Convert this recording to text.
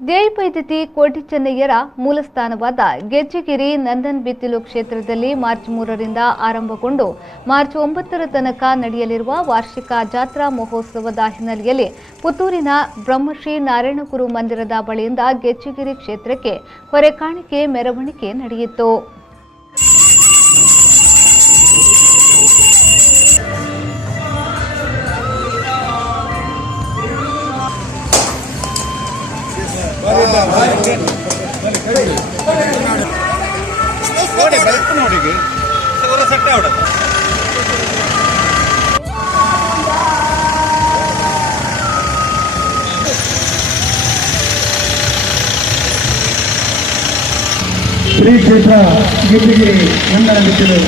ದೇವಿಪೈದಿತಿ ಕೋಟಿ ಚೆನ್ನಯ್ಯರ ಮೂಲಸ್ಥಾನವಾದ ಗೆಜ್ಜೆಗಿರಿ ನಂದನ್ ಬಿತ್ತಿಲು ಕ್ಷೇತ್ರದಲ್ಲಿ March 3ರಿಂದ ಆರಂಭಗೊಂಡು March 9ರ ತನಕ ನಡೆಯಲಿರುವ ವಾರ್ಷಿಕ ಜಾತ್ರಾ ಮಹೋತ್ಸವದ ಹಿನ್ನೆಲೆಯಲ್ಲಿ ಪುತ್ತೂರಿನ ಬ್ರಹ್ಮಶ್ರೀ ನಾರಾಯಣಗುರು ಮಂದಿರದ ಬಳಿಯಿಂದ ಗೆಜ್ಜೆಗಿರಿ ಕ್ಷೇತ್ರಕ್ಕೆ ಹೊರೆಕಾಣಿಕೆ ಮೆರವಣಿಗೆ ನಡೆಯಿತು. ಶ್ರೀ ಕ್ಷೇತ್ರ ಗೆಜ್ಜೆಗಿರಿ ನಂದನ ಬಿತ್ತಿಲು